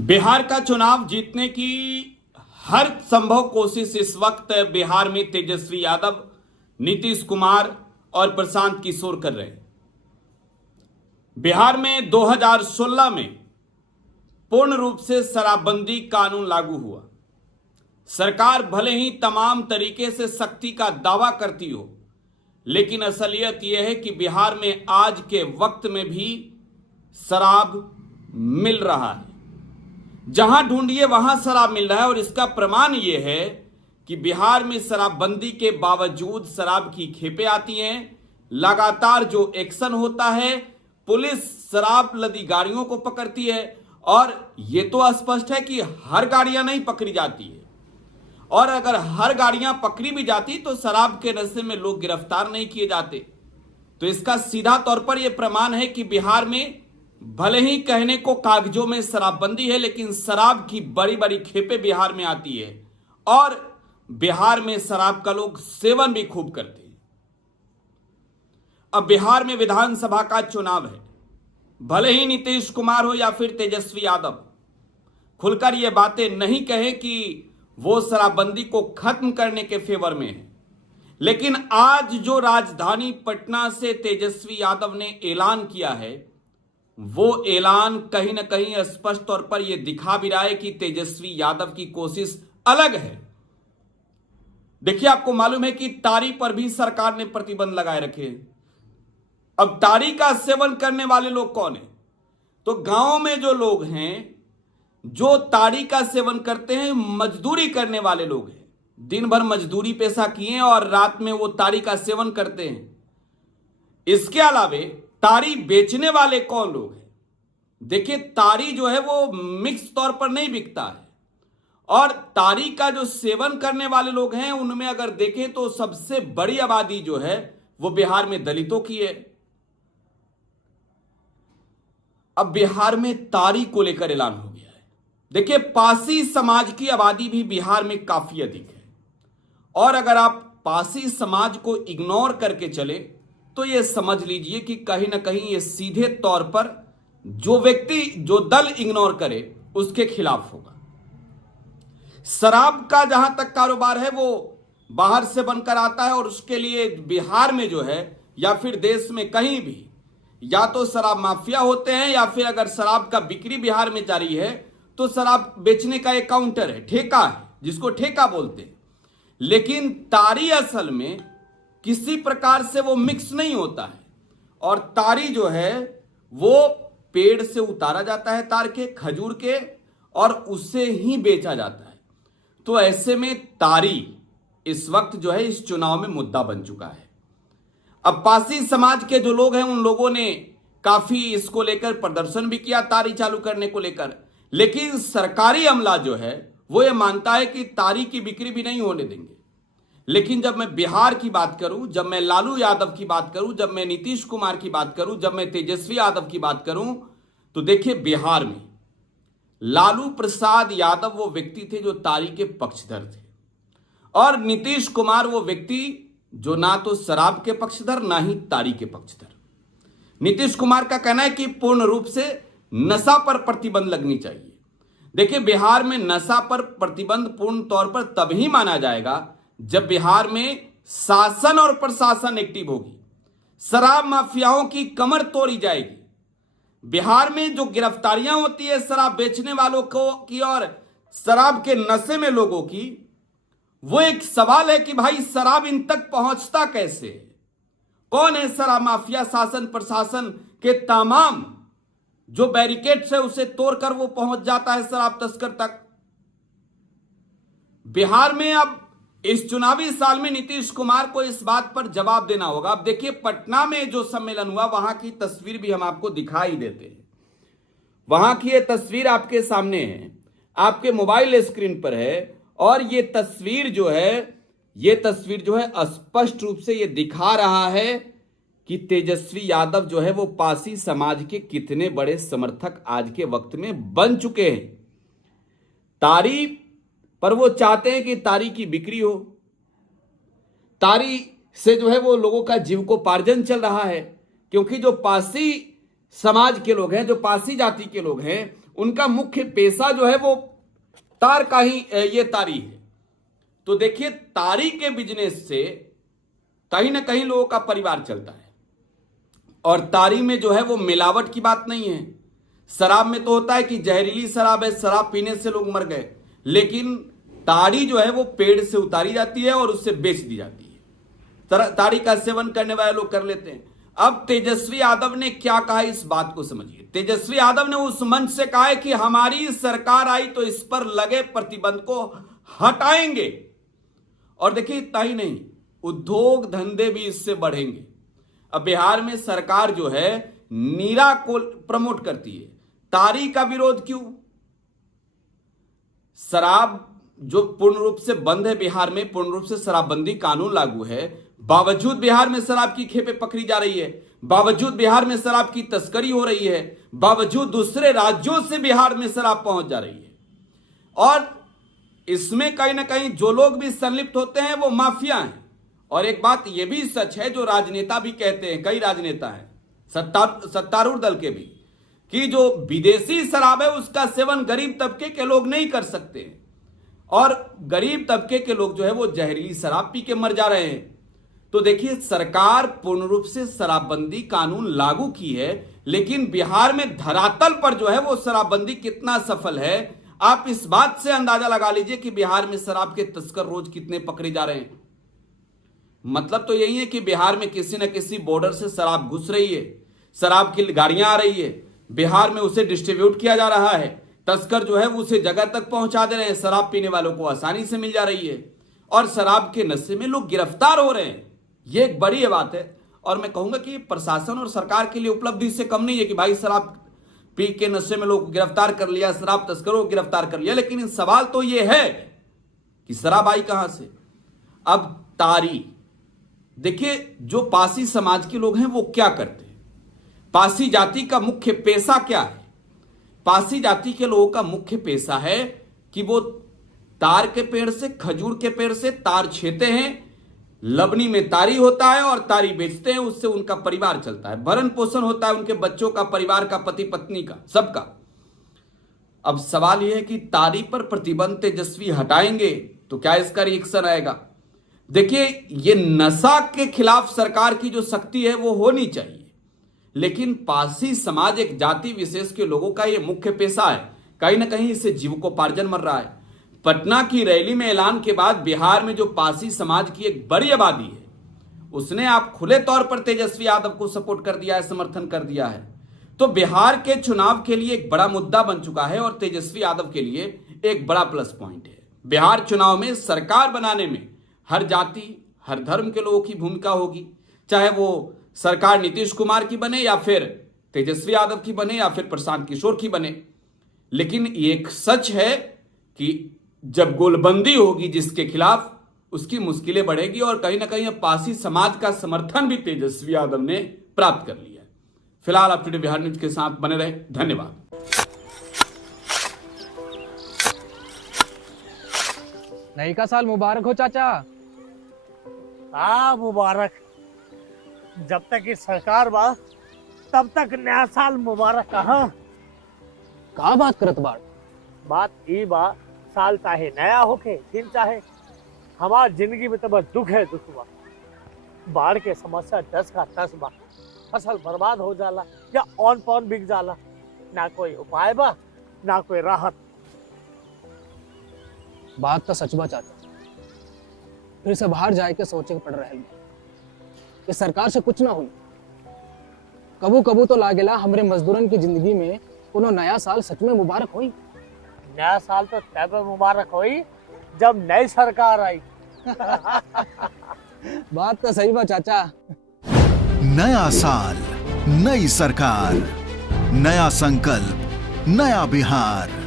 बिहार का चुनाव जीतने की हर संभव कोशिश इस वक्त बिहार में तेजस्वी यादव, नीतीश कुमार और प्रशांत किशोर कर रहे हैं। बिहार में 2016 में पूर्ण रूप से शराबबंदी कानून लागू हुआ। सरकार भले ही तमाम तरीके से सख्ती का दावा करती हो, लेकिन असलियत यह है कि बिहार में आज के वक्त में भी शराब मिल रहा है। जहां ढूंढिए वहां शराब मिल रहा है और इसका प्रमाण यह है कि बिहार में शराबबंदी के बावजूद शराब की खेपें आती हैं। लगातार जो एक्शन होता है, पुलिस शराब लदी गाड़ियों को पकड़ती है और यह तो स्पष्ट है कि हर गाड़ियां नहीं पकड़ी जाती है, और अगर हर गाड़ियां पकड़ी भी जाती तो शराब के नशे में लोग गिरफ्तार नहीं किए जाते। तो इसका सीधा तौर पर यह प्रमाण है कि बिहार में भले ही कहने को कागजों में शराबबंदी है, लेकिन शराब की बड़ी बड़ी खेपें बिहार में आती है और बिहार में शराब का लोग सेवन भी खूब करते हैं। अब बिहार में विधानसभा का चुनाव है। भले ही नीतीश कुमार हो या फिर तेजस्वी यादव खुलकर ये बातें नहीं कहे कि वो शराबबंदी को खत्म करने के फेवर में है, लेकिन आज जो राजधानी पटना से तेजस्वी यादव ने ऐलान किया है, वो ऐलान कहीं ना कहीं स्पष्ट तौर पर यह दिखा भी रहा है कि तेजस्वी यादव की कोशिश अलग है। देखिए, आपको मालूम है कि तारी पर भी सरकार ने प्रतिबंध लगाए रखे हैं। अब तारी का सेवन करने वाले लोग कौन है? तो गांव में जो लोग हैं जो तारी का सेवन करते हैं, मजदूरी करने वाले लोग हैं। दिन भर मजदूरी पेशा किए और रात में वो तारी का सेवन करते हैं। इसके अलावे तारी बेचने वाले कौन लोग हैं? देखिए, तारी जो है वो मिक्स तौर पर नहीं बिकता है, और तारी का जो सेवन करने वाले लोग हैं उनमें अगर देखें तो सबसे बड़ी आबादी जो है वो बिहार में दलितों की है। अब बिहार में तारी को लेकर ऐलान हो गया है। देखिए, पासी समाज की आबादी भी बिहार में काफी अधिक है, और अगर आप पासी समाज को इग्नोर करके चले तो यह समझ लीजिए कि कहीं ना कहीं यह सीधे तौर पर जो व्यक्ति, जो दल इग्नोर करे उसके खिलाफ होगा। शराब का जहां तक कारोबार है वो बाहर से बनकर आता है, और उसके लिए बिहार में जो है या फिर देश में कहीं भी या तो शराब माफिया होते हैं, या फिर अगर शराब का बिक्री बिहार में जारी है तो शराब बेचने का एक काउंटर है, ठेका है, जिसको ठेका बोलते हैं। लेकिन तारी असल में किसी प्रकार से वो मिक्स नहीं होता है, और तारी जो है वो पेड़ से उतारा जाता है, तार के, खजूर के, और उससे ही बेचा जाता है। तो ऐसे में तारी इस वक्त जो है इस चुनाव में मुद्दा बन चुका है। अब पासी समाज के जो लोग हैं उन लोगों ने काफी इसको लेकर प्रदर्शन भी किया, तारी चालू करने को लेकर, लेकिन सरकारी अमला जो है वो ये मानता है कि तारी की बिक्री भी नहीं होने देंगे। लेकिन जब मैं बिहार की बात करूं, जब मैं लालू यादव की बात करूं, जब मैं नीतीश कुमार की बात करूं, जब मैं तेजस्वी यादव की बात करूं, तो देखिए, बिहार में लालू प्रसाद यादव वो व्यक्ति थे जो तारी के पक्षधर थे, और नीतीश कुमार वो व्यक्ति जो ना तो शराब के पक्षधर ना ही तारी के पक्षधर। नीतीश कुमार का कहना है कि पूर्ण रूप से नशा पर प्रतिबंध लगनी चाहिए। देखिए, बिहार में नशा पर प्रतिबंध पूर्ण तौर पर तभी माना जाएगा जब बिहार में शासन और प्रशासन एक्टिव होगी, शराब माफियाओं की कमर तोड़ी जाएगी। बिहार में जो गिरफ्तारियां होती है शराब बेचने वालों को की और शराब के नशे में लोगों की, वो एक सवाल है कि भाई शराब इन तक पहुंचता कैसे? कौन है शराब माफिया? शासन प्रशासन के तमाम जो बैरिकेड्स है उसे तोड़कर वो पहुंच जाता है शराब तस्कर तक। बिहार में अब इस चुनावी साल में नीतीश कुमार को इस बात पर जवाब देना होगा। अब देखिए, पटना में जो सम्मेलन हुआ वहां की तस्वीर भी हम आपको दिखाई देते हैं। वहां की ये तस्वीर आपके सामने है, आपके मोबाइल स्क्रीन पर है, और ये तस्वीर जो है स्पष्ट रूप से ये दिखा रहा है कि तेजस्वी यादव जो है वो पासी समाज के कितने बड़े समर्थक आज के वक्त में बन चुके हैं। तारी पर वो चाहते हैं कि तारी की बिक्री हो, तारी से जो है वो लोगों का जीविकोपार्जन चल रहा है, क्योंकि जो पासी समाज के लोग हैं, जो पासी जाति के लोग हैं, उनका मुख्य पेशा जो है वो तार का ही ये तारी है। तो देखिए, तारी के बिजनेस से कहीं ना कहीं लोगों का परिवार चलता है। और तारी में जो है वो मिलावट की बात नहीं है। शराब में तो होता है कि जहरीली शराब है, शराब पीने से लोग मर गए, लेकिन ताड़ी जो है वो पेड़ से उतारी जाती है और उससे बेच दी जाती है। ताड़ी का सेवन करने वाले लोग कर लेते हैं। अब तेजस्वी यादव ने क्या कहा, इस बात को समझिए। तेजस्वी यादव ने उस मंच से कहा है कि हमारी सरकार आई तो इस पर लगे प्रतिबंध को हटाएंगे। और देखिए, इतना ही नहीं, उद्योग धंधे भी इससे बढ़ेंगे। अब बिहार में सरकार जो है नीरा को प्रमोट करती है, तारी का विरोध क्यों? शराब जो पूर्ण रूप से बंद है बिहार में, पूर्ण रूप से शराबबंदी कानून लागू है, बावजूद बिहार में शराब की खेपें पकड़ी जा रही है, बावजूद बिहार में शराब की तस्करी हो रही है, बावजूद दूसरे राज्यों से बिहार में शराब पहुंच जा रही है। और इसमें कहीं ना कहीं जो लोग भी संलिप्त होते हैं वो माफिया हैं। और एक बात यह भी सच है, जो राजनेता भी कहते हैं, कई राजनेता हैं सत्तारूढ़ दल के भी, कि जो विदेशी शराब है उसका सेवन गरीब तबके के लोग नहीं कर सकते, और गरीब तबके के लोग जो है वो जहरीली शराब पी के मर जा रहे हैं। तो देखिए, सरकार पूर्ण रूप से शराबबंदी कानून लागू की है, लेकिन बिहार में धरातल पर जो है वो शराबबंदी कितना सफल है, आप इस बात से अंदाजा लगा लीजिए कि बिहार में शराब के तस्कर रोज कितने पकड़े जा रहे हैं। मतलब तो यही है कि बिहार में किसी न किसी बॉर्डर से शराब घुस रही है, शराब की गाड़ियां आ रही है, बिहार में उसे डिस्ट्रीब्यूट किया जा रहा है, तस्कर जो है उसे जगह तक पहुंचा दे रहे हैं, शराब पीने वालों को आसानी से मिल जा रही है, और शराब के नशे में लोग गिरफ्तार हो रहे हैं। यह एक बड़ी बात है। और मैं कहूंगा कि प्रशासन और सरकार के लिए उपलब्धि से कम नहीं है कि भाई शराब पी के नशे में लोग को गिरफ्तार कर लिया, शराब तस्करों को गिरफ्तार कर लिया, लेकिन सवाल तो यह है कि शराब आई कहां से। अब तारी, देखिए, जो पासी समाज के लोग हैं वो क्या करते हैं, पासी जाति का मुख्य पेशा क्या है? पासी जाति के लोगों का मुख्य पेशा है कि वो तार के पेड़ से, खजूर के पेड़ से तार छेते हैं, लबनी में तारी होता है और तारी बेचते हैं, उससे उनका परिवार चलता है, भरण पोषण होता है उनके बच्चों का, परिवार का, पति पत्नी का, सबका। अब सवाल यह है कि तारी पर प्रतिबंध तेजस्वी हटाएंगे तो क्या इसका रिएक्शन आएगा? देखिए, ये नशा के खिलाफ सरकार की जो शक्ति है वो होनी चाहिए, लेकिन पासी समाज एक जाति विशेष के लोगों का ये मुख्य पेशा है, कहीं ना कहीं इससे जीविकोपार्जन मर रहा है। पटना की रैली में ऐलान के बाद बिहार में जो पासी समाज की एक बड़ी आबादी है, उसने आप खुले तौर पर तेजस्वी यादव को सपोर्ट कर दिया है, समर्थन कर दिया है। तो बिहार के चुनाव के लिए एक बड़ा मुद्दा बन चुका है और तेजस्वी यादव के लिए एक बड़ा प्लस पॉइंट है। बिहार चुनाव में सरकार बनाने में हर जाति, हर धर्म के लोगों की भूमिका होगी, चाहे वो सरकार नीतीश कुमार की बने या फिर तेजस्वी यादव की बने या फिर प्रशांत किशोर की बने। लेकिन एक सच है कि जब गोलबंदी होगी जिसके खिलाफ, उसकी मुश्किलें बढ़ेगी, और कहीं ना कहीं पासी समाज का समर्थन भी तेजस्वी यादव ने प्राप्त कर लिया है। फिलहाल आप टुडे बिहार न्यूज के साथ बने रहे। धन्यवाद। नई का साल मुबारक हो चाचा। हाँ, मुबारक। जब तक की सरकार बा तब तक नया साल मुबारक। कहाँ का बात करत बाड़? बात ई बा, साल चाहे नया होके, दिन चाहे, हमार जिंदगी में तो बस दुख है, दुख बा। बाढ़ के समस्या 10 का 10 बा, फसल बर्बाद हो जाला या ऑन पॉन बिक जाला, ना कोई उपाय बा ना कोई राहत। बात तो सच बा चाचा, फिर से बाहर जाए के सोचे के पड़ रहे कि सरकार से कुछ ना हुई। कबू कबू तो लागेला हमरे मजदूरन की जिंदगी में कोनो नया साल सच में मुबारक हुई। नया साल तो तब मुबारक हुई जब नई सरकार आई। बात तो सही बा चाचा। नया साल, नई सरकार, नया संकल्प, नया बिहार।